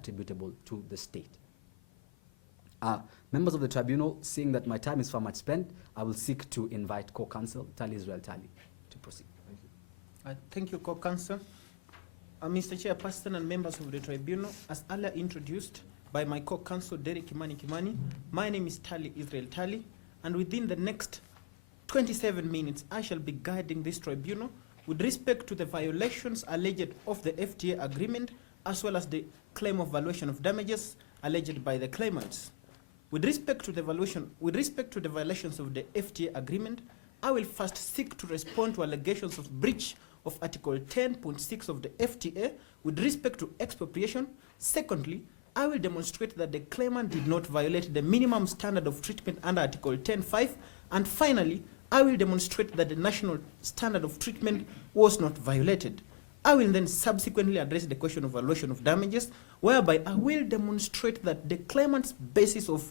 attributable to the state. Members of the tribunal, seeing that my time is far much spent, I will seek to invite co-counsel Tali to proceed. Thank you. Thank you, co-counsel. Mr. Chairperson and members of the tribunal, as earlier introduced by my co-counsel Derek Kimani, my name is Tali, and within the next 27 minutes, I shall be guiding this tribunal with respect to the violations alleged of the FTA agreement, as well as the claim of valuation of damages alleged by the claimants. With respect to the violations of the FTA agreement, I will first seek to respond to allegations of breach of Article 10.6 of the FTA with respect to expropriation. Secondly, I will demonstrate that the claimant did not violate the minimum standard of treatment under Article 10.5. And finally, I will demonstrate that the national standard of treatment was not violated. I will then subsequently address the question of valuation of damages, whereby I will demonstrate that the claimant's basis of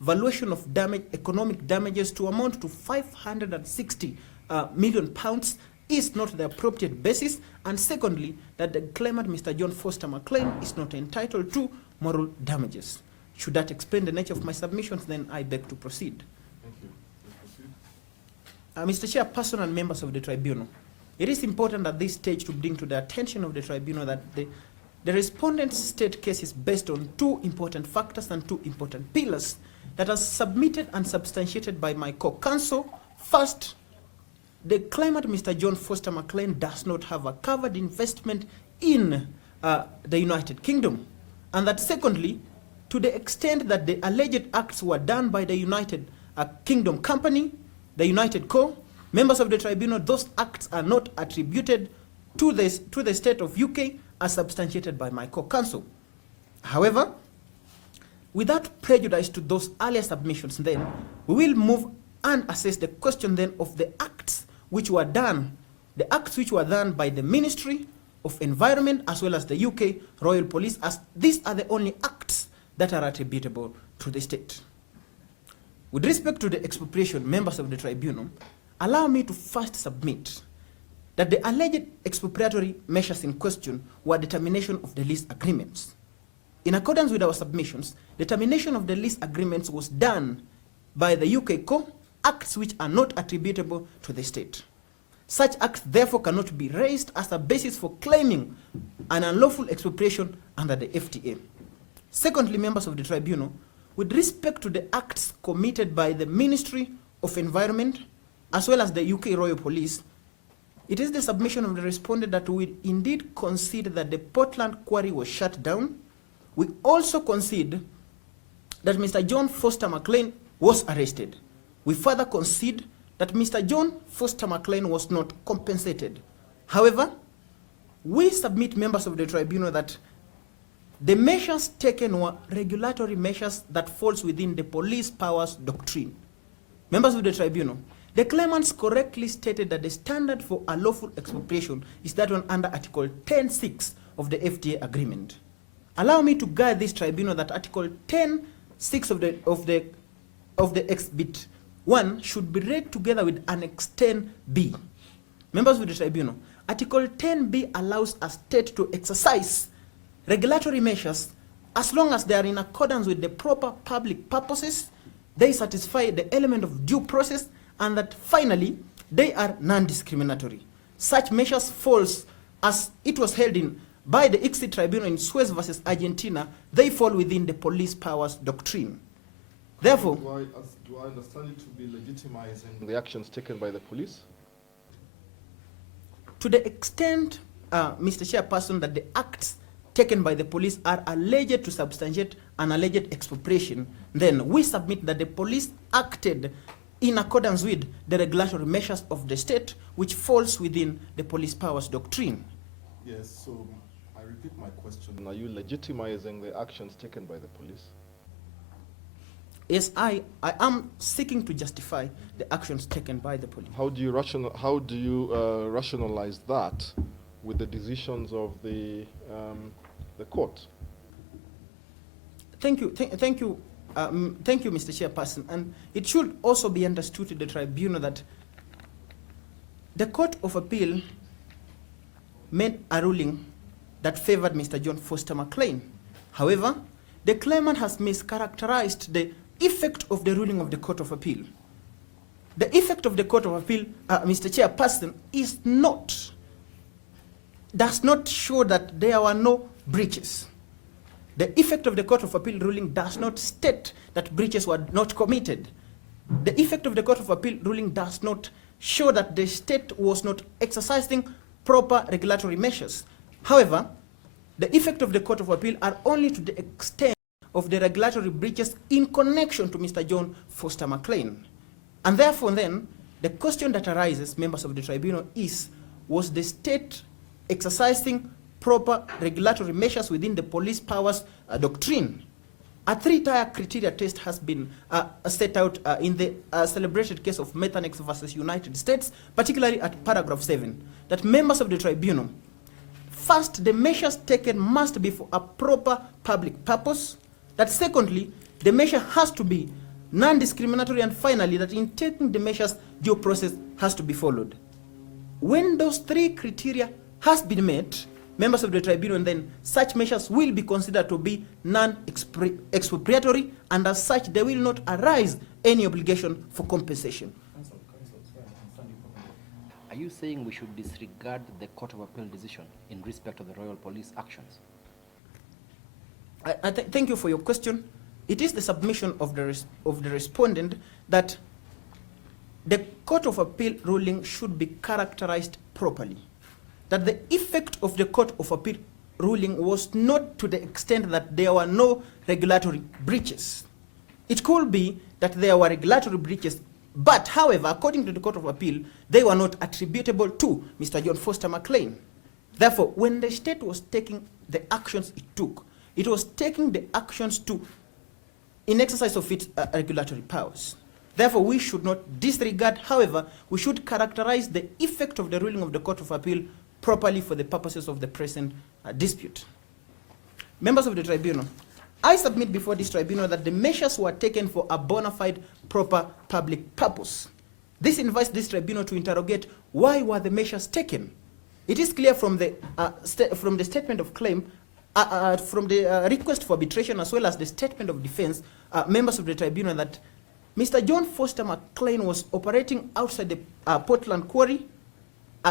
valuation of economic damages to amount to 560 million pounds is not the appropriate basis, and secondly, that the claimant, Mr. John Foster McLean, is not entitled to moral damages. Should that explain the nature of my submissions, then I beg to proceed. Thank you. Please proceed. Mr. Chairperson and members of the tribunal, it is important at this stage to bring to the attention of the tribunal that the respondent's state case is based on two important factors and two important pillars that are submitted and substantiated by my co-counsel. First, the claimant, Mr. John Foster McLean, does not have a covered investment in the United Kingdom. And that secondly, to the extent that the alleged acts were done by the United Kingdom company, the United Co., members of the tribunal, those acts are not attributed to the state of UK as substantiated by my co-counsel. However, without prejudice to those earlier submissions, then we will move and assess the question then of the acts which were done, by the Ministry of Environment as well as the UK Royal Police, as these are the only acts that are attributable to the state. With respect to the expropriation, members of the tribunal, allow me to first submit that the alleged expropriatory measures in question were determination of the lease agreements. In accordance with our submissions, determination of the lease agreements was done by the UK Co, acts which are not attributable to the state. Such acts therefore cannot be raised as a basis for claiming an unlawful expropriation under the FTA. Secondly, members of the tribunal, with respect to the acts committed by the Ministry of Environment as well as the UK Royal Police, it is the submission of the respondent that we indeed concede that the Portland quarry was shut down. We also concede that Mr. John Foster McLean was arrested. We further concede that Mr. John Foster McLean was not compensated. However, we submit, members of the tribunal, that the measures taken were regulatory measures that falls within the police powers doctrine. Members of the tribunal, the claimants correctly stated that the standard for a lawful expropriation is that one under Article 10.6 of the FTA agreement. Allow me to guide this tribunal that Article 10.6 of the Exhibit 1 should be read together with Annex 10B. Members of the tribunal, Article 10B allows a state to exercise regulatory measures as long as they are in accordance with the proper public purposes, they satisfy the element of due process, and that finally they are non-discriminatory. Such measures falls, as it was held in by the ICSID tribunal in Suez versus Argentina, they fall within the police powers doctrine. Therefore, do I understand it to be legitimizing the actions taken by the police? To the extent, Mr. Chairperson, that the acts taken by the police are alleged to substantiate an alleged expropriation, then we submit that the police acted in accordance with the regulatory measures of the state, which falls within the police powers doctrine. Yes, so I repeat my question. Are you legitimizing the actions taken by the police? Yes, I am seeking to justify the actions taken by the police. How do you rationalize that with the decisions of the court? Thank you, thank you, Mr. Chairperson. And it should also be understood to the tribunal that the Court of Appeal made a ruling that favored Mr. John Foster McLean. However, the claimant has mischaracterized the effect of the ruling of the Court of Appeal. The effect of the Court of Appeal, Mr. Chairperson, does not show that there were no breaches. The effect of the Court of Appeal ruling does not state that breaches were not committed. The effect of the Court of Appeal ruling does not show that the state was not exercising proper regulatory measures. However, the effect of the Court of Appeal are only to the extent of the regulatory breaches in connection to Mr. John Foster McLean. And therefore then, the question that arises, members of the tribunal, is, was the state exercising proper regulatory measures within the police powers doctrine? A three-tier criteria test has been set out in the celebrated case of Methanex versus United States, particularly at paragraph 7, that members of the tribunal, first, the measures taken must be for a proper public purpose. That secondly, the measure has to be non-discriminatory, and finally, that in taking the measures, due process has to be followed. When those three criteria has been met, members of the tribunal, then such measures will be considered to be non-expropriatory, and as such, there will not arise any obligation for compensation. Are you saying we should disregard the Court of Appeal decision in respect of the Royal Police actions? Thank you for your question. It is the submission of the respondent that the Court of Appeal ruling should be characterized properly. That the effect of the Court of Appeal ruling was not to the extent that there were no regulatory breaches. It could be that there were regulatory breaches, but however, according to the Court of Appeal, they were not attributable to Mr. John Foster McLean. Therefore, when the state was taking the actions it took, it was taking the actions in exercise of its regulatory powers. Therefore, we should not disregard, however, we should characterize the effect of the ruling of the Court of Appeal properly for the purposes of the present dispute. Members of the tribunal, I submit before this tribunal that the measures were taken for a bona fide, proper public purpose. This invites this tribunal to interrogate why were the measures taken. It is clear from the statement of claim, from the request for arbitration, as well as the statement of defense, members of the tribunal, that Mr. John Foster McLean was operating outside the Portland Quarry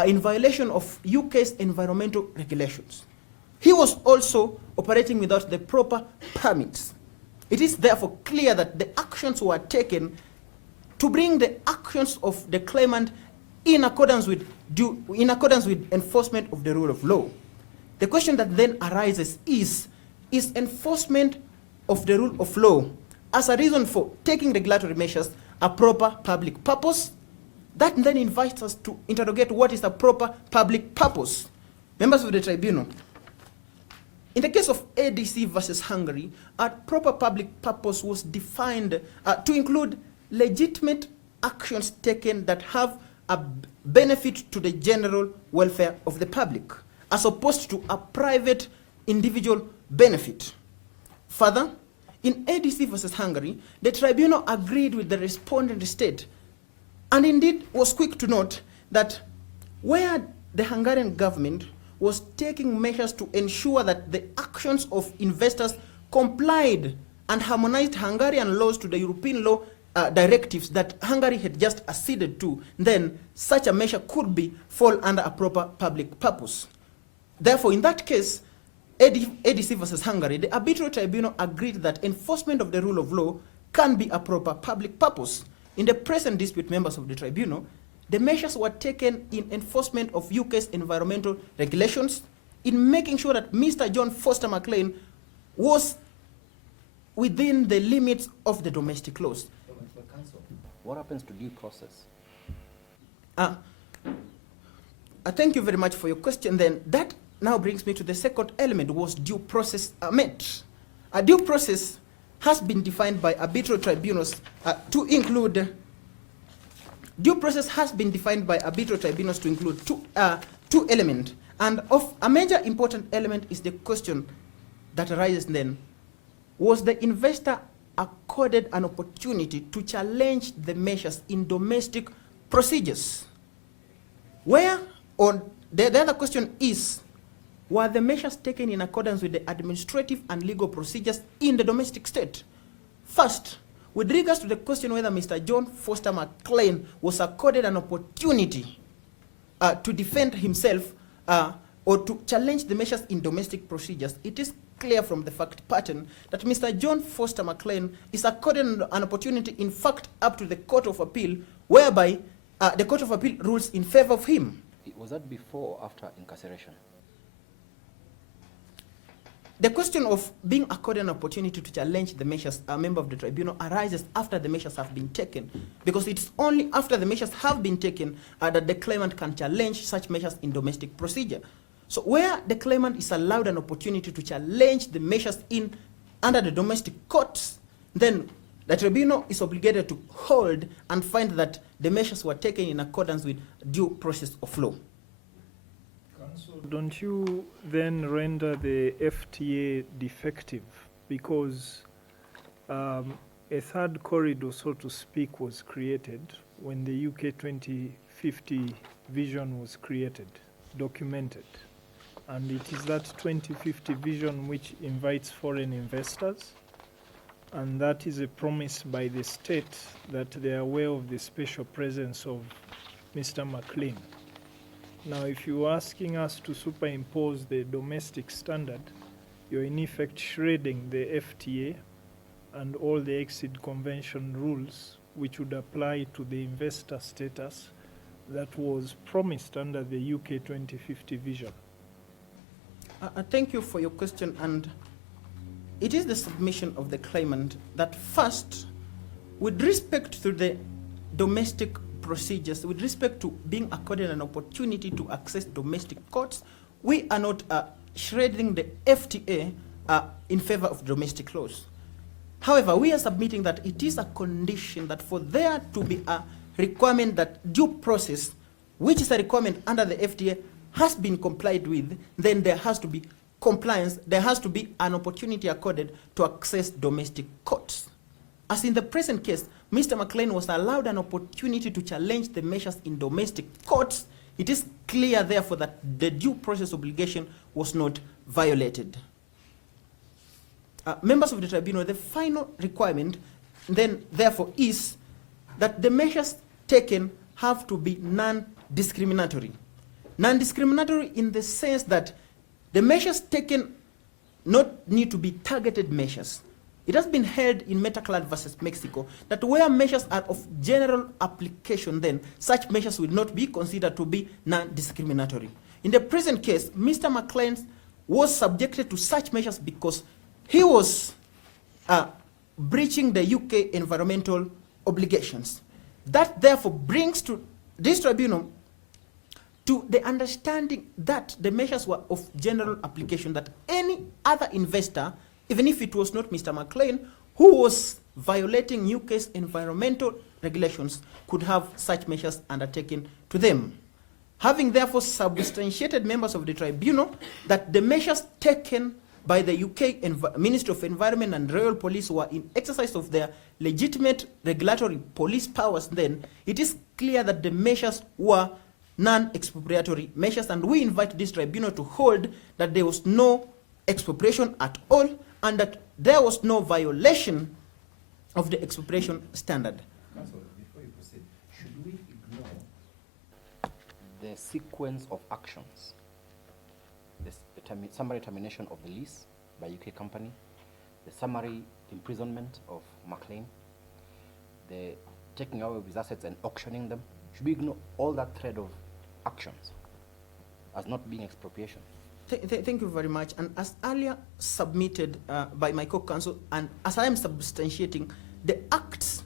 in violation of UK's environmental regulations. He was also operating without the proper permits. It is therefore clear that the actions were taken to bring the actions of the claimant in accordance with enforcement of the rule of law. The question that then arises is enforcement of the rule of law as a reason for taking regulatory measures a proper public purpose? That then invites us to interrogate what is a proper public purpose. Members of the tribunal, in the case of ADC versus Hungary, a proper public purpose was defined to include legitimate actions taken that have a benefit to the general welfare of the public, as opposed to a private individual benefit. Further, in ADC versus Hungary, the tribunal agreed with the respondent state, and indeed was quick to note that where the Hungarian government was taking measures to ensure that the actions of investors complied and harmonized Hungarian laws to the European law directives that Hungary had just acceded to, then such a measure could fall under a proper public purpose. Therefore, in that case, ADC versus Hungary, the arbitral tribunal agreed that enforcement of the rule of law can be a proper public purpose. In the present dispute, members of the tribunal, the measures were taken in enforcement of UK's environmental regulations, in making sure that Mr. John Foster McLean was within the limits of the domestic laws. What happens to due process? Thank you very much for your question. Then that now brings me to the second element: was due process met? A due process has been defined by arbitral tribunals to include due process has been defined by arbitral tribunals to include two elements, and of a major important element is the question that arises then: was the investor accorded an opportunity to challenge the measures in domestic procedures? Where, or the other question is, were the measures taken in accordance with the administrative and legal procedures in the domestic state? First, with regards to the question whether Mr. John Foster McLean was accorded an opportunity to defend himself or to challenge the measures in domestic procedures, it is clear from the fact pattern that Mr. John Foster McLean is accorded an opportunity, in fact, up to the Court of Appeal, whereby the Court of Appeal rules in favor of him. Was that before or after incarceration? The question of being accorded an opportunity to challenge the measures a member of the tribunal arises after the measures have been taken, because it's only after the measures have been taken that the claimant can challenge such measures in domestic procedure. So where the claimant is allowed an opportunity to challenge the measures under the domestic courts, then the tribunal is obligated to hold and find that the measures were taken in accordance with due process of law. Don't you then render the FTA defective because a third corridor, so to speak, was created when the UK 2050 vision was created, documented? And it is that 2050 vision which invites foreign investors, and that is a promise by the state that they are aware of the special presence of Mr. McLean. Now, if you're asking us to superimpose the domestic standard, you're in effect shredding the FTA and all the exit convention rules which would apply to the investor status that was promised under the UK 2050 vision. Thank you for your question, and it is the submission of the claimant that first, with respect to the domestic procedures, with respect to being accorded an opportunity to access domestic courts, we are not shredding the FTA in favor of domestic laws. However, we are submitting that it is a condition that for there to be a requirement that due process, which is a requirement under the FTA, has been complied with, then there has to be compliance, there has to be an opportunity accorded to access domestic courts. As in the present case, Mr. McLean was allowed an opportunity to challenge the measures in domestic courts. It is clear, therefore, that the due process obligation was not violated. Members of the tribunal, the final requirement then, therefore, is that the measures taken have to be non-discriminatory. Non-discriminatory in the sense that the measures taken not need to be targeted measures. It has been held in Metaclad versus Mexico that where measures are of general application, then such measures will not be considered to be non-discriminatory. In the present case, Mr. McLean was subjected to such measures because he was breaching the UK environmental obligations. That therefore brings to this tribunal to the understanding that the measures were of general application, that any other investor, even if it was not Mr. McLean, who was violating UK's environmental regulations, could have such measures undertaken to them. Having therefore substantiated, members of the tribunal, that the measures taken by the UK Ministry of Environment and Royal Police were in exercise of their legitimate regulatory police powers, then it is clear that the measures were non-expropriatory measures, and we invite this tribunal to hold that there was no expropriation at all and that there was no violation of the expropriation standard. Counsel, before you proceed, should we ignore The sequence of actions, the summary termination of the lease by UK company, the summary imprisonment of McLean, the taking away of his assets and auctioning them, should we ignore all that thread of actions as not being expropriation? Thank you very much. And as earlier submitted by my co-counsel, and as I am substantiating, the acts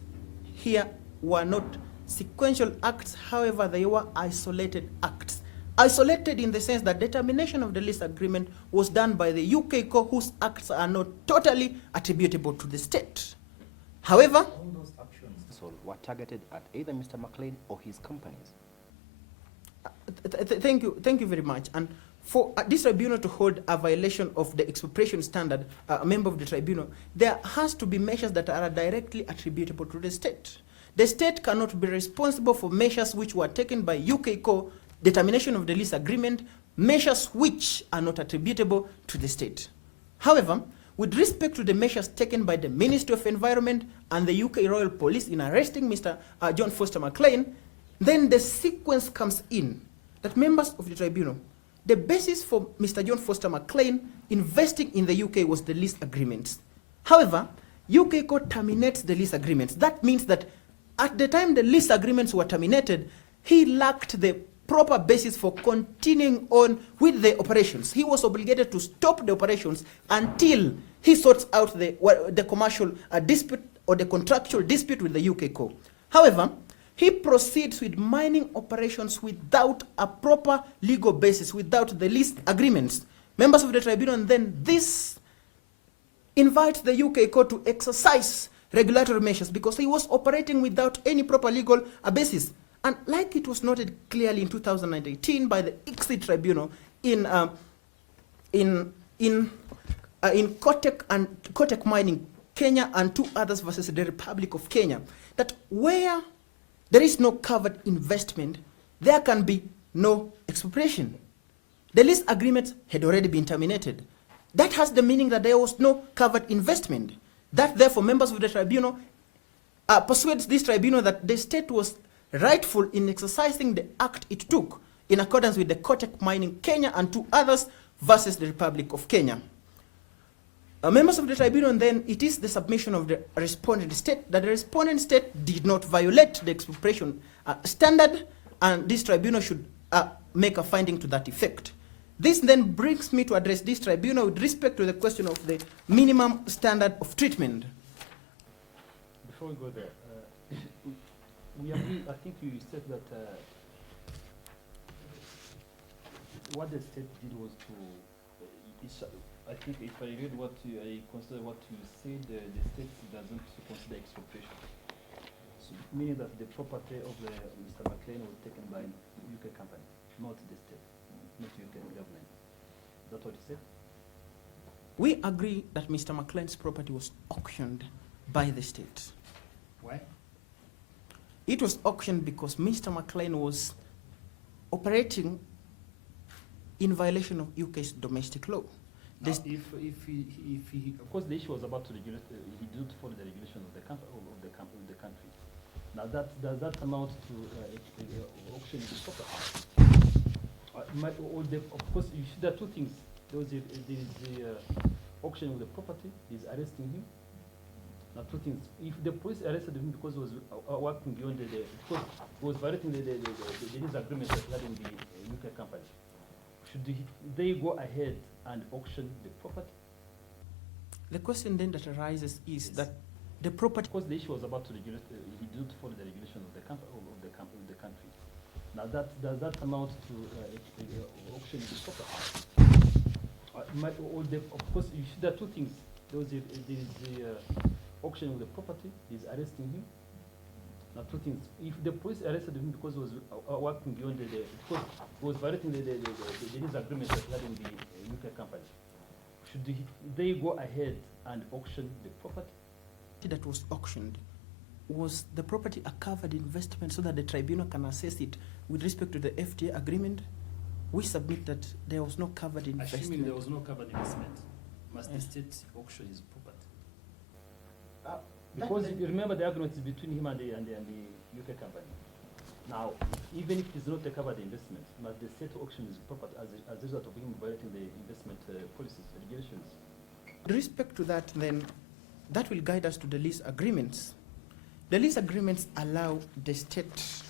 here were not sequential acts, however, they were isolated acts. Isolated in the sense that determination of the lease agreement was done by the UK court, whose acts are not totally attributable to the state. However, all those actions? Were targeted at either Mr. McLean or his companies. Thank you very much. And for this tribunal to hold a violation of the expropriation standard, a member of the tribunal, there has to be measures that are directly attributable to the state. The state cannot be responsible for measures which were taken by UK court, determination of the lease agreement, measures which are not attributable to the state. However, with respect to the measures taken by the Ministry of Environment and the UK Royal Police in arresting Mr. John Foster McLean, then the sequence comes in that members of the tribunal, the basis for Mr. John Foster McLean investing in the UK was the lease agreements. However, UK court terminates the lease agreements. That means that at the time the lease agreements were terminated, he lacked the proper basis for continuing on with the operations. He was obligated to stop the operations until he sorts out the commercial dispute or the contractual dispute with the UK court. However, he proceeds with mining operations without a proper legal basis, without the lease agreements. Members of the tribunal, and then this invites the UK court to exercise regulatory measures because he was operating without any proper legal basis. And like it was noted clearly in 2018 by the ICSID tribunal in Kotek Mining, Kenya, and two others versus the Republic of Kenya, that where there is no covered investment, there can be no expropriation. The lease agreement had already been terminated. That has the meaning that there was no covered investment. That therefore members of the tribunal persuades this tribunal that the state was rightful in exercising the act it took in accordance with the Kotek Mining Kenya and two others versus the Republic of Kenya. Members of the tribunal, then, it is the submission of the respondent state that the respondent state did not violate the expropriation standard, and this tribunal should make a finding to that effect. This then brings me to address this tribunal with respect to the question of the minimum standard of treatment. Before we go there, we agree, I think you said that what the state did was to, I think if I read what you, I consider what you said, the state doesn't consider expropriation. So meaning that the property of Mr. McLean was taken by UK company, not the state, not UK government. Is that what you said? We agree that Mr. McLean's property was auctioned by the state. Why? It was auctioned because Mr. McLean was operating in violation of UK's domestic law. Now, if he, of course, the issue was about to regulate, he didn't follow the regulations of the country. Now, does that amount to auction the property? Of course, there are two things. There is the auction of the property, is arresting him. Now, two things. If the police arrested him because he was working beyond because he was violating the lease agreement regarding the UK company, should they go ahead and auction the property? The question then that arises is that the property. Because the issue was about to regulate, he didn't follow the regulations of the country. Now, does that amount to auction the property? Of course, there are two things. There is the auction of the property, is arresting him. Now, two things. If the police arrested him because he was working beyond because he was violating the lease agreement regarding the UK company, should they go ahead and auction the property? That was auctioned, was the property a covered investment so that the tribunal can assess it with respect to the FTA agreement? We submit that there was no covered investment. Assuming there was no covered investment, must the state auction his property? Because if you remember, the agreement is between him and the UK company. Now, even if it's not a covered investment, must the state auction his property as a result of him violating the investment policies, regulations? With respect to that, then, that will guide us to the lease agreements. The lease agreements allow the state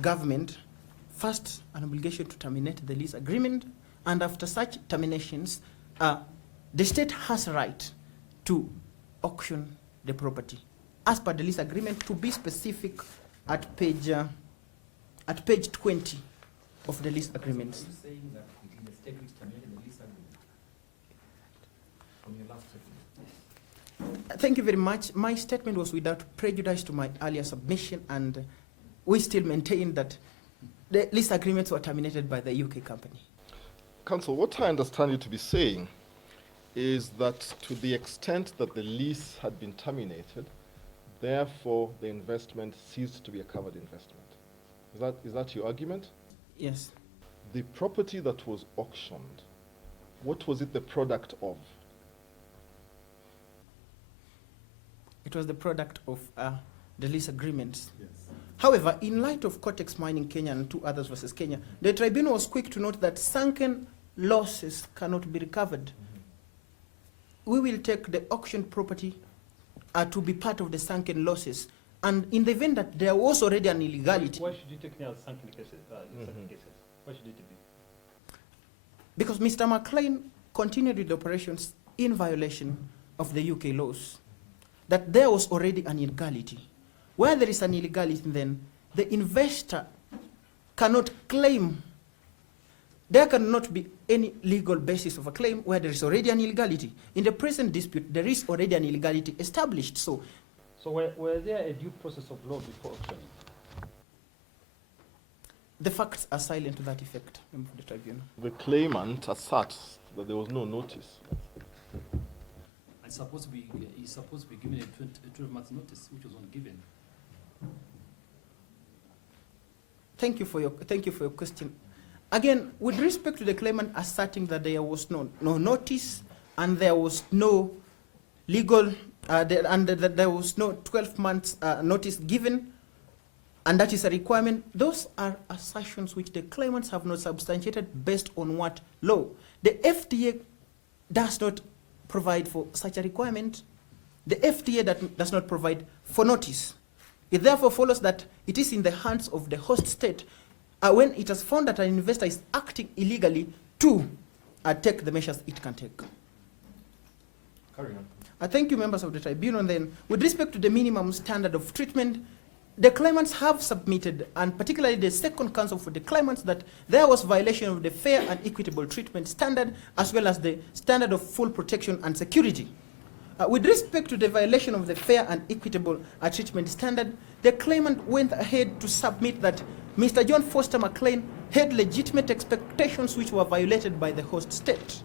government, first, an obligation to terminate the lease agreement, and after such terminations, the state has a right to auction the property, as per the lease agreement, to be specific, at page 20 of the lease agreements. Are you saying that it is the state which terminated the lease agreement? From your last statement. Thank you very much. My statement was without prejudice to my earlier submission, and we still maintain that the lease agreements were terminated by the UK company. Counsel, what I understand you to be saying is that to the extent that the lease had been terminated, therefore the investment ceased to be a covered investment. Is that your argument? Yes. the property that was auctioned, what was it the product of? It was the product of the lease agreements. However, in light of Cortex Mining Kenya and two others versus Kenya, the tribunal was quick to note that sunken losses cannot be recovered. We will take the auctioned property to be part of the sunken losses. And in the event that there was already an illegality, Why should you take now sunken cases? Sunken cases? Why should it be? because Mr. McLean continued with the operations in violation of the UK laws, that there was already an illegality. Where there is an illegality, then the investor cannot claim. There cannot be any legal basis of a claim where there is already an illegality. In the present dispute, there is already an illegality established. So were there a due process of law before auctioning? the facts are silent to that effect, member of the tribunal. The claimant asserts that there was no notice. It's supposed to be, he's supposed to be given a 12-month notice, which was not given. Thank you for your question. Again, with respect to the claimant asserting that there was no notice and there was no legal and that there was no 12 months notice given, and that is a requirement, those are assertions which the claimants have not substantiated based on what law. The FTA does not provide for such a requirement. The FTA does not provide for notice. It therefore follows that it is in the hands of the host state when it has found that an investor is acting illegally to take the measures it can take. Carry on. Thank you, members of the tribunal. Then, with respect to the minimum standard of treatment, the claimants have submitted, and particularly the second counsel for the claimants, that there was violation of the fair and equitable treatment standard, as well as the standard of full protection and security. With respect to the violation of the fair and equitable treatment standard, the claimant went ahead to submit that Mr. John Foster McLean had legitimate expectations which were violated by the host state.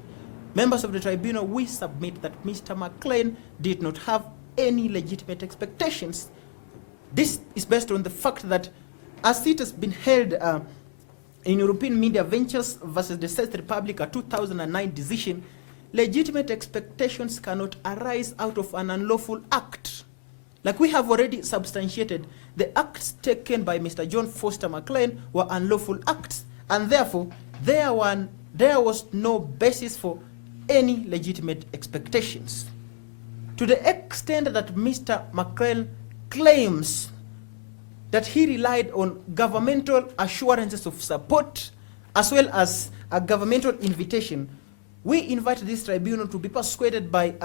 Members of the tribunal, we submit that Mr. McLean did not have any legitimate expectations. This is based on the fact that, as it has been held in European Media Ventures versus the Czech Republic, a 2009 decision, legitimate expectations cannot arise out of an unlawful act. Like we have already substantiated, the acts taken by Mr. John Foster McLean were unlawful acts, and therefore there was no basis for any legitimate expectations. To the extent that Mr. McLean claims that he relied on governmental assurances of support as well as a governmental invitation, we invite this tribunal to be persuaded by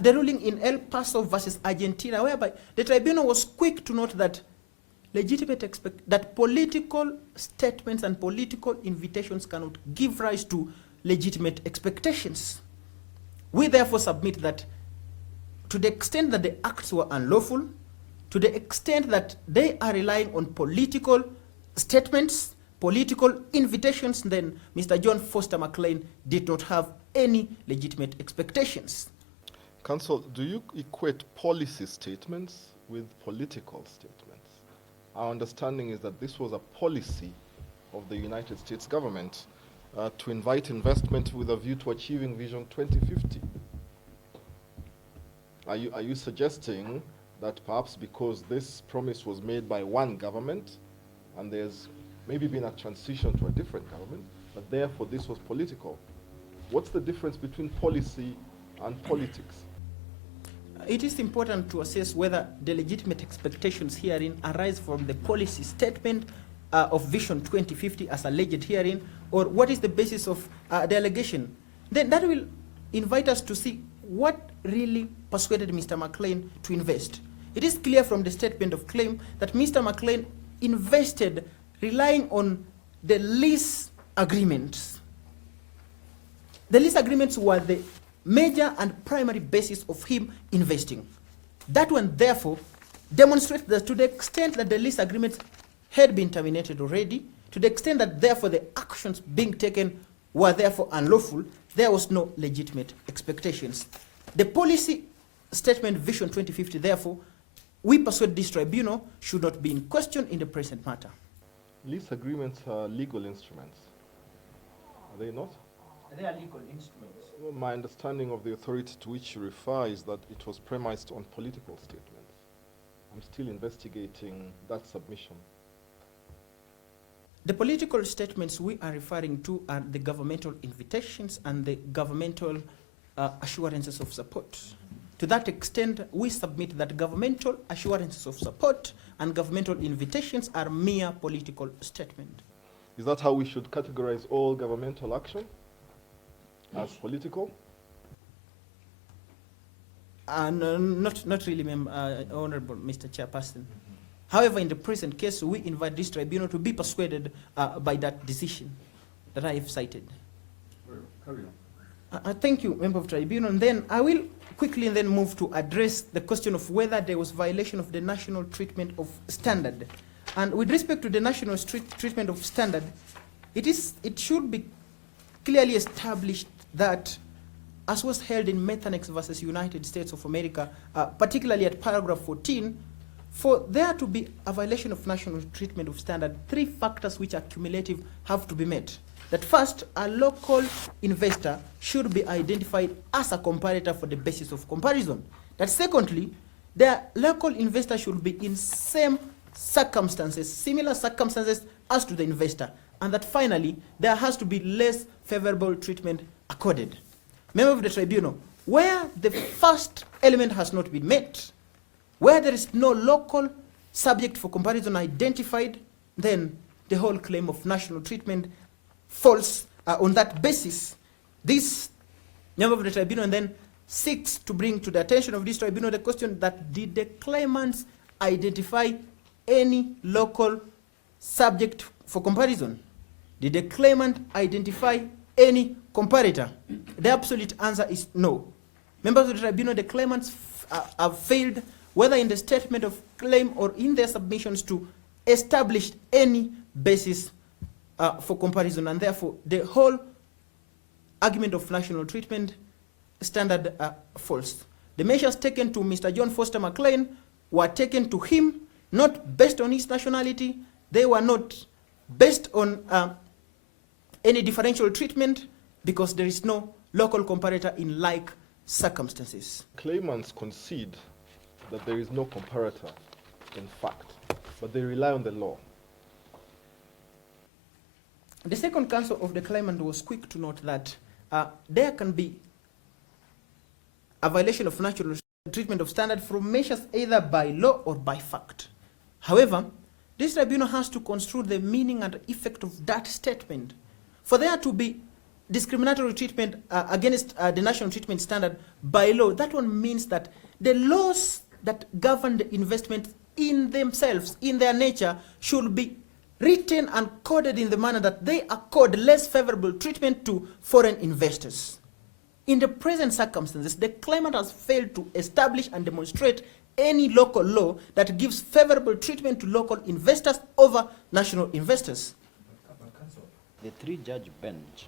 the ruling in El Paso versus Argentina, whereby the tribunal was quick to note that that political statements and political invitations cannot give rise to legitimate expectations. We therefore submit that to the extent that the acts were unlawful, to the extent that they are relying on political statements, political invitations, then Mr. John Foster McLean did not have any legitimate expectations. Counsel, do you equate policy statements with political statements? Our understanding is that this was a policy of the United States government to invite investment with a view to achieving Vision 2050. Are you suggesting that perhaps because this promise was made by one government and there's maybe been a transition to a different government, that therefore this was political? What's the difference between policy and politics? It is important to assess whether the legitimate expectations herein arise from the policy statement of Vision 2050 as alleged herein, or what is the basis of the allegation. Then that will invite us to see what really persuaded Mr. McLean to invest. It is clear from the statement of claim that Mr. McLean invested relying on the lease agreements. The lease agreements were the major and primary basis of him investing. That one, therefore, demonstrates that to the extent that the lease agreements had been terminated already, to the extent that, therefore, the actions being taken were therefore unlawful, there was no legitimate expectations. The policy statement Vision 2050, therefore, we persuade this tribunal should not be in question in the present matter. Lease agreements are legal instruments. they not? They are legal instruments. Well, my understanding of the authority to which you refer is that it was premised on political statements. I'm still investigating that submission. The political statements we are referring to are the governmental invitations and the governmental assurances of support. To that extent, we submit that governmental assurances of support and governmental invitations are mere political statements. Is that how we should categorize all governmental action? As political? Not really, Honorable Mr. Chairperson. However, in the present case, we invite this tribunal to be persuaded by that decision that I have cited. Carry on. Thank you, Member of Tribunal. And then I will quickly then move to address the question of whether there was violation of the national treatment of standard. And with respect to the national treatment of standard, it should be clearly established that, as was held in Methanex versus United States of America, particularly at paragraph 14, for there to be a violation of national treatment of standard, 3 factors which are cumulative have to be met. That first, a local investor should be identified as a comparator for the basis of comparison. That secondly, the local investor should be in same circumstances, similar circumstances as to the investor. And that finally, there has to be less favorable treatment accorded. Member of the tribunal, where the first element has not been met, where there is no local subject for comparison identified, then the whole claim of national treatment falls on that basis. This member of the tribunal then seeks to bring to the attention of this tribunal the question that did the claimants identify any local subject for comparison? Did the claimant identify any comparator? The absolute answer is no. Members of the tribunal, the claimants have failed, whether in the statement of claim or in their submissions, to establish any basis for comparison, and therefore the whole argument of national treatment standard falls. The measures taken to Mr. John Foster McLean were taken to him not based on his nationality. They were not based on any differential treatment because there is no local comparator in like circumstances. Claimants concede that there is no comparator in fact, but they rely on the law. The second counsel of the claimant was quick to note that there can be a violation of national treatment of standard from measures either by law or by fact. However, this tribunal has to construe the meaning and effect of that statement. For there to be discriminatory treatment against the national treatment standard by law, that one means that the laws that govern the investment in themselves, in their nature, should be written and coded in the manner that they accord less favorable treatment to foreign investors. In the present circumstances, the claimant has failed to establish and demonstrate any local law that gives favorable treatment to local investors over national investors. The 3-judge bench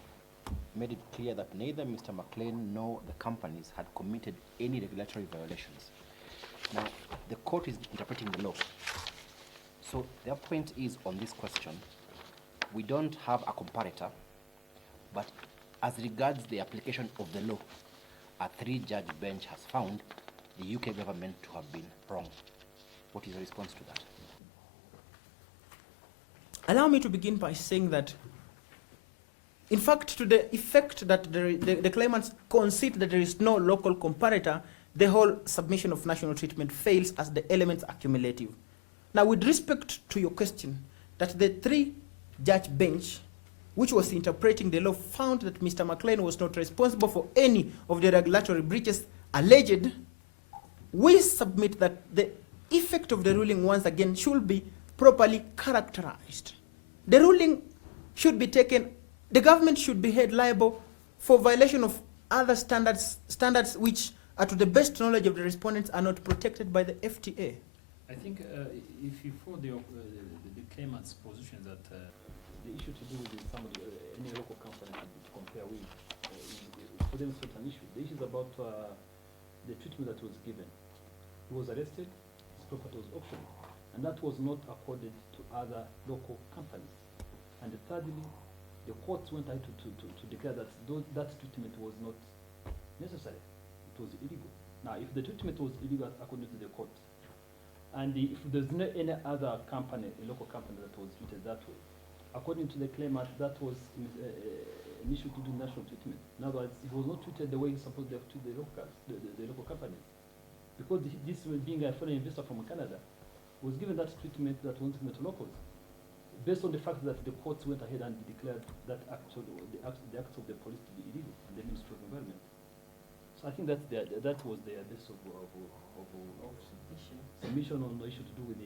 made it clear that neither Mr. McLean nor the companies had committed any regulatory violations. Now, the court is interpreting the law. So their point is on this question, we don't have a comparator, but as regards the application of the law, a 3-judge bench has found the UK government to have been wrong. What is your response to that? Allow me to begin by saying that, in fact, to the effect that the claimants concede that there is no local comparator, the whole submission of national treatment fails as the elements are cumulative. Now, with respect to your question, that the 3-judge bench, which was interpreting the law, found that Mr. McLean was not responsible for any of the regulatory breaches alleged, we submit that the effect of the ruling, once again, should be properly characterized. The ruling should be taken, the government should be held liable for violation of other standards which, to the best knowledge of the respondents, are not protected by the FTA. I think if you follow the claimant's position that the issue to do with somebody, any local company to compare with, for them it's not an issue. The issue is about the treatment that was given. He was arrested, his property was auctioned, and that was not accorded to other local companies. And thirdly, the courts went ahead to declare that that treatment was not necessary. It was illegal. Now, if the treatment was illegal according to the court, and if there's no any other company, a local company that was treated that way, according to the claimant, that was an issue to do national treatment. In other words, it was not treated the way it's supposed to treat the local companies. Because this being a foreign investor from Canada, was given that treatment that was given to locals, based on the fact that the courts went ahead and declared that the acts of the police to be illegal and the Ministry of Environment. So I think that was the basis of submission on the issue to do with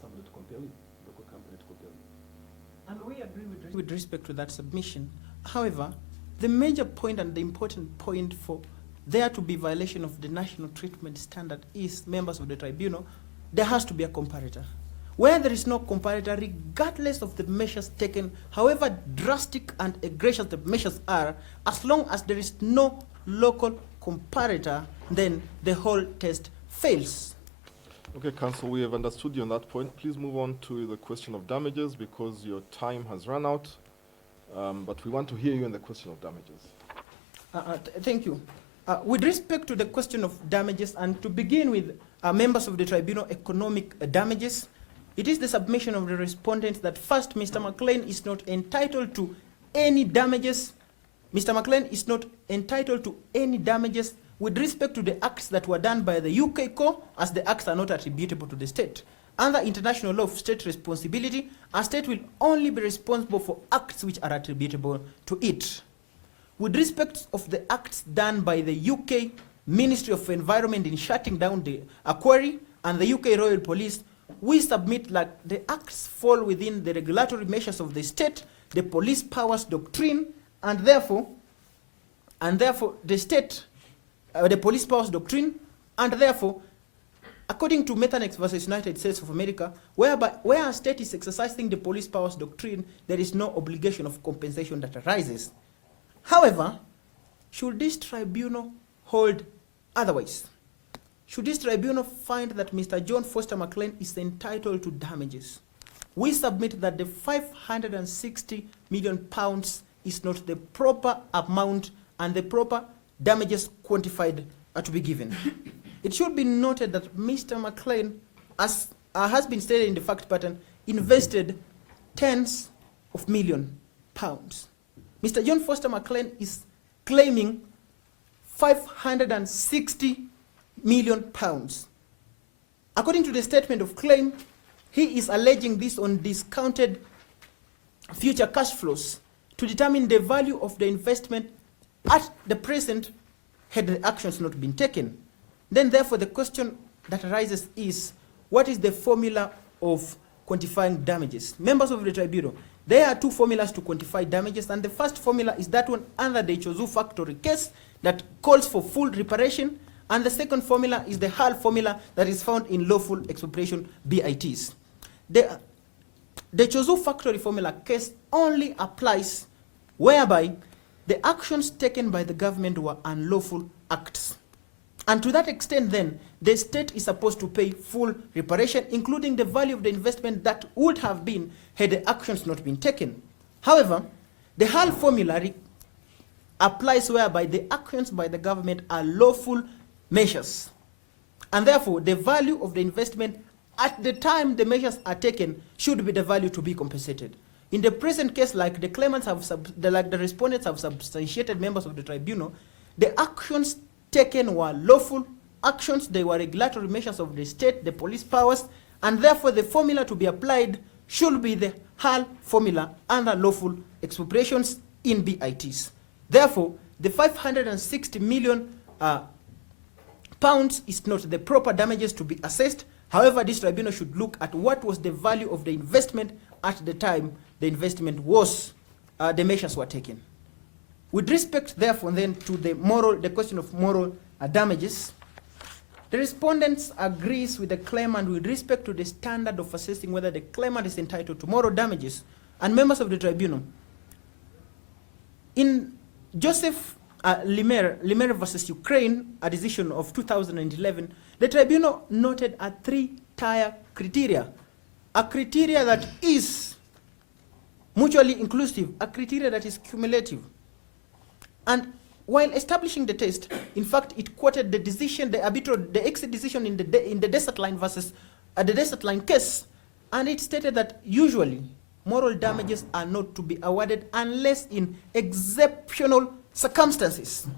somebody to compare with, local company to compare with. And we agree with respect to that submission. However, the major point and the important point for there to be violation of the national treatment standard is, members of the tribunal, there has to be a comparator. Where there is no comparator, regardless of the measures taken, however drastic and egregious the measures are, as long as there is no local comparator, then the whole test fails. Okay, Counsel, we have understood you on that point. Please move on to the question of damages because your time has run out, but we want to hear you on the question of damages. Thank you. With respect to the question of damages, and to begin with members of the tribunal economic damages, it is the submission of the respondent that first, Mr. McLean is not entitled to any damages. Mr. McLean is not entitled to any damages with respect to the acts that were done by the UK court, as the acts are not attributable to the state. Under international law of state responsibility, a state will only be responsible for acts which are attributable to it. With respect of the acts done by the UK Ministry of Environment in shutting down the quarry and the UK Royal Police, we submit that the acts fall within the regulatory measures of the state, the police powers doctrine, and therefore the state, the police powers doctrine, and therefore, according to Methanex versus United States of America, where a state is exercising the police powers doctrine, there is no obligation of compensation that arises. However, should this tribunal hold otherwise, should this tribunal find that Mr. John Foster McLean is entitled to damages, we submit that the 560 million pounds is not the proper amount and the proper damages quantified to be given. It should be noted that Mr. McLean, as has been stated in the fact pattern, invested tens of million pounds. Mr. John Foster McLean is claiming 560 million pounds. According to the statement of claim, he is alleging this on discounted future cash flows to determine the value of the investment at the present had the actions not been taken. Then therefore the question that arises is, what is the formula of quantifying damages? Members of the tribunal, there are two formulas to quantify damages, and the first formula is that one under the Chozu factory case that calls for full reparation, and the second formula is the HAL formula that is found in lawful expropriation BITs. The Chozu factory formula case only applies whereby the actions taken by the government were unlawful acts. And to that extent then, the state is supposed to pay full reparation, including the value of the investment that would have been had the actions not been taken. However, the HAL formula applies whereby the actions by the government are lawful measures. And therefore, the value of the investment at the time the measures are taken should be the value to be compensated. In the present case, like the claimants have, like the respondents have substantiated, members of the tribunal, the actions taken were lawful actions, they were regulatory measures of the state, the police powers, and therefore the formula to be applied should be the HAL formula under lawful expropriations in BITs. Therefore, the 560 million pounds is not the proper damages to be assessed. However, this tribunal should look at what was the value of the investment at the time the investment was, the measures were taken. With respect, therefore, then to the question of moral damages, the respondents agrees with the claimant with respect to the standard of assessing whether the claimant is entitled to moral damages. And members of the tribunal, in Joseph Limer versus Ukraine, a decision of 2011, the tribunal noted a 3-tier criteria. A criteria that is mutually inclusive, a criteria that is cumulative. And while establishing the test, in fact, it quoted the decision, the exit decision in the desert line versus the desert line case, and it stated that usually moral damages are not to be awarded unless in exceptional circumstances.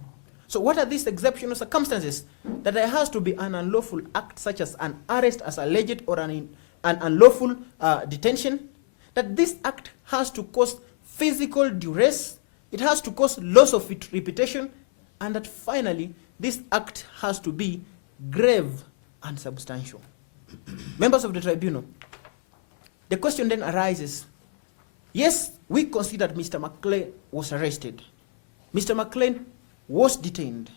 So what are these exceptional circumstances? That there has to be an unlawful act such as an arrest as alleged or an unlawful detention, that this act has to cause physical duress, it has to cause loss of reputation, and that finally this act has to be grave and substantial. Members of the tribunal, the question then arises, yes, we considered Mr. McLean was arrested. Mr. McLean was detained.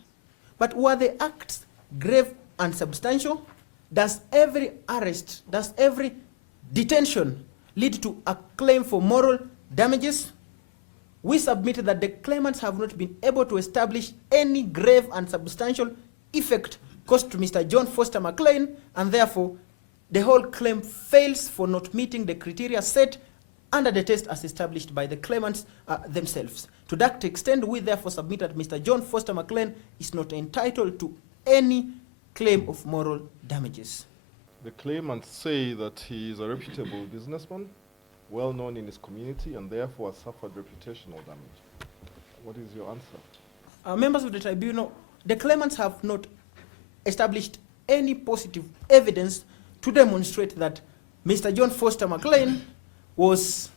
But were the acts grave and substantial? Does every arrest, does every detention lead to a claim for moral damages? We submitted that the claimants have not been able to establish any grave and substantial effect caused to Mr. John Foster McLean, and therefore the whole claim fails for not meeting the criteria set under the test as established by the claimants themselves. To that extent, we therefore submit that Mr. John Foster McLean is not entitled to any claim of moral damages. The claimants say that he is a reputable businessman, well known in his community, and therefore has suffered reputational damage. What is your answer? Members of the tribunal, the claimants have not established any positive evidence to demonstrate that Mr. John Foster McLean lost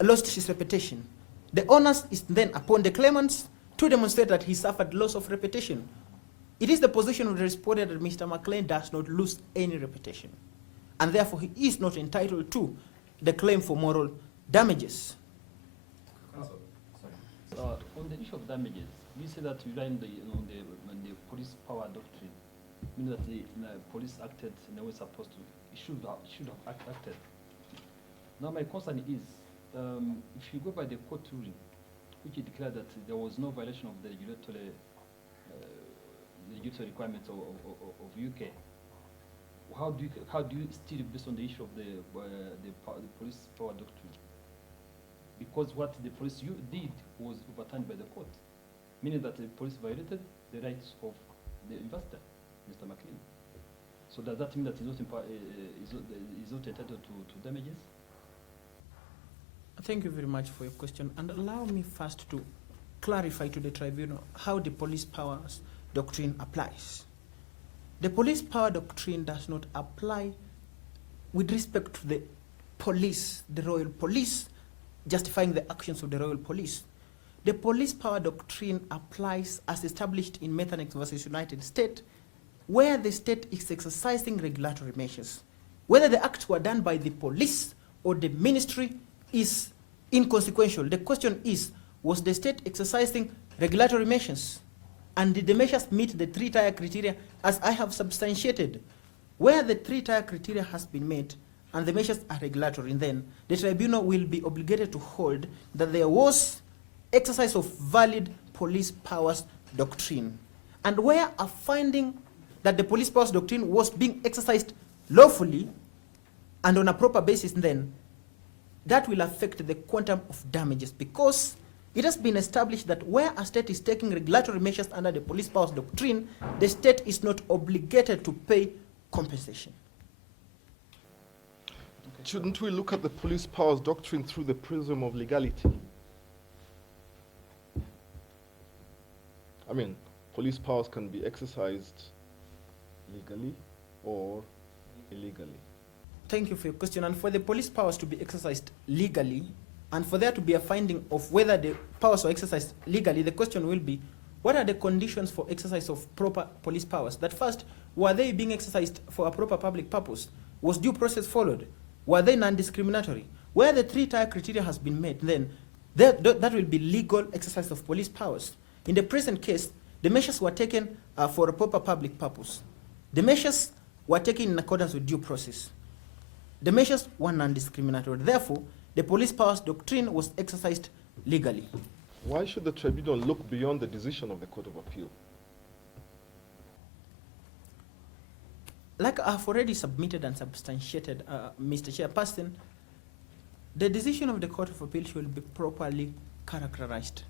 his reputation. The onus is then upon the claimants to demonstrate that he suffered loss of reputation. It is the position of the respondent that Mr. McLean does not lose any reputation, and therefore he is not entitled to the claim for moral damages. Counsel. So on the issue of damages, we say that we rely on the police power doctrine, meaning that the police acted in a way supposed to, it should have acted. Now my concern is, if you go by the court ruling, which declared that there was no violation of the regulatory requirements of UK, how do you still based on the issue of the police power doctrine? Because what the police did was overturned by the court, meaning that the police violated the rights of the investor, Mr. McLean. So does that mean that he's not entitled to damages? Thank you very much for your question, and allow me first to clarify to the tribunal how the police powers doctrine applies. The police power doctrine does not apply with respect to the police, the royal police, justifying the actions of the royal police. The police power doctrine applies as established in Methanex versus United States, where the state is exercising regulatory measures. Whether the acts were done by the police or the ministry is inconsequential. The question is, was the state exercising regulatory measures? And did the measures meet the three-tier criteria as I have substantiated? Where the three-tier criteria has been met and the measures are regulatory, then the tribunal will be obligated to hold that there was exercise of valid police powers doctrine. And where a finding that the police powers doctrine was being exercised lawfully and on a proper basis, then that will affect the quantum of damages, because it has been established that where a state is taking regulatory measures under the police powers doctrine, the state is not obligated to pay compensation. Shouldn't we look at the police powers doctrine through the prism of legality? I mean, police powers can be exercised legally or illegally. Thank you for your question. And for the police powers to be exercised legally, and for there to be a finding of whether the powers were exercised legally, the question will be, what are the conditions for exercise of proper police powers? That first, were they being exercised for a proper public purpose? Was due process followed? Were they non-discriminatory? Where the three-tier criteria has been met, then that will be legal exercise of police powers. In the present case, the measures were taken for a proper public purpose. The measures were taken in accordance with due process. The measures were non-discriminatory. Therefore, the police powers doctrine was exercised legally. Why should the tribunal look beyond the decision of the Court of Appeal? Like I have already submitted and substantiated, Mr. Chairperson, the decision of the Court of Appeal should be properly characterized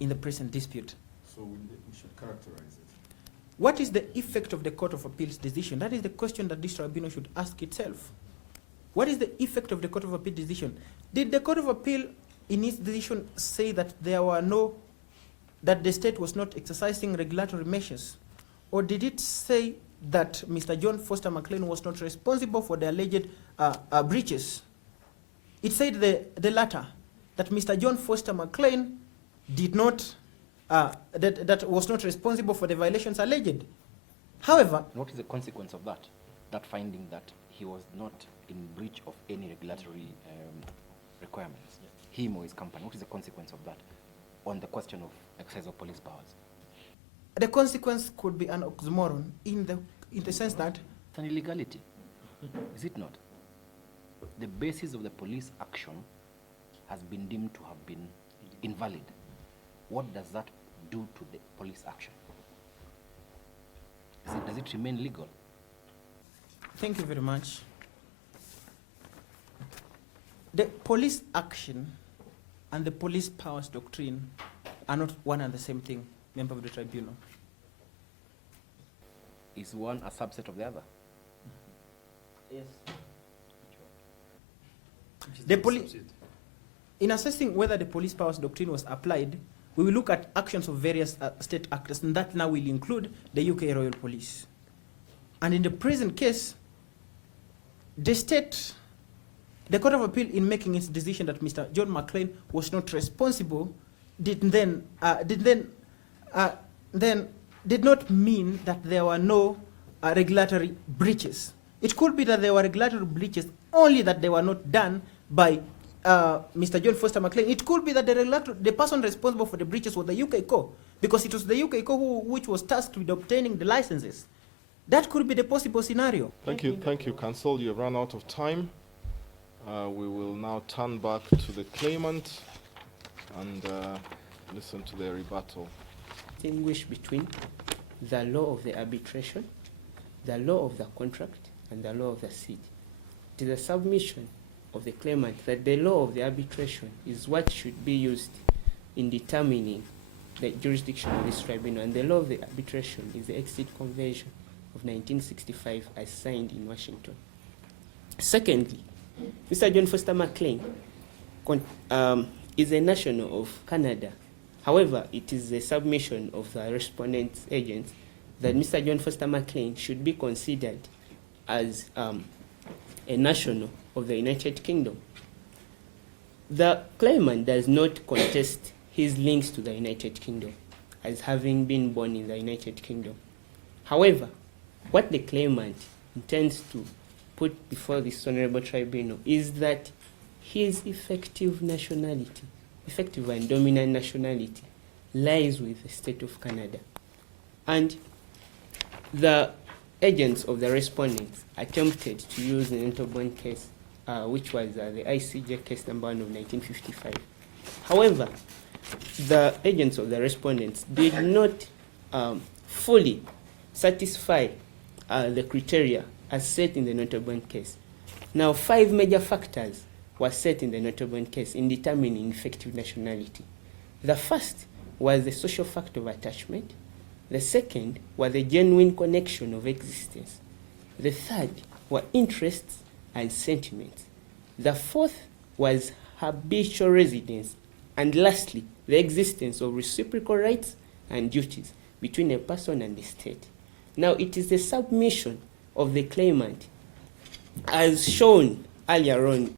in the present dispute. So we should characterize it. What is the effect of the Court of Appeal's decision? That is the question that this tribunal should ask itself. What is the effect of the Court of Appeal decision? Did the Court of Appeal in its decision say that that the state was not exercising regulatory measures? Or did it say that Mr. John Foster McLean was not responsible for the alleged breaches? It said the latter, that Mr. John Foster McLean did not, that was not responsible for the violations alleged. However, What is the consequence of that? That finding that he was not in breach of any regulatory requirements, him or his company. What is the consequence of that on the question of exercise of police powers? the consequence could be an oxymoron in the sense that It's an illegality, is it not? The basis of the police action has been deemed to have been invalid. What does that do to the police action? Does it remain legal? Thank you very much. The police action and the police powers doctrine are not one and the same thing, member of the tribunal. Is one a subset of the other? Yes. In assessing whether the police powers doctrine was applied, we will look at actions of various state actors, and that now will include the UK Royal Police. And in the present case, the Court of Appeal, in making its decision that Mr. John McLean was not responsible, did not mean that there were no regulatory breaches. It could be that there were regulatory breaches, only that they were not done by Mr. John Foster McLean. It could be that the person responsible for the breaches was the UK Co, because it was the UK Co which was tasked with obtaining the licenses. That could be the possible scenario. Thank you, counsel. You have run out of time. We will now turn back to the claimant and listen to their rebuttal. Distinguish between the law of the arbitration, the law of the contract, and the law of the seat. It is a submission of the claimant that the law of the arbitration is what should be used in determining the jurisdiction of this tribunal, and the law of the arbitration is the Exit Convention of 1965 as signed in Washington. Secondly, Mr. John Foster McLean is a national of Canada. However, it is a submission of the respondent's agents that Mr. John Foster McLean should be considered as a national of the United Kingdom. The claimant does not contest his links to the United Kingdom as having been born in the United Kingdom. However, what the claimant intends to put before this honorable tribunal is that his effective nationality, effective and dominant nationality, lies with the state of Canada. And the agents of the respondents attempted to use the Interborn case, which was the ICJ case number 1 of 1955. However, the agents of the respondents did not fully satisfy the criteria as set in the Notabone case. Now, 5 major factors were set in the Notabone case in determining effective nationality. The first was the social factor of attachment. The second was the genuine connection of existence. The third were interests and sentiments. The fourth was habitual residence. And lastly, the existence of reciprocal rights and duties between a person and the state. Now, it is the submission of the claimant, as shown earlier on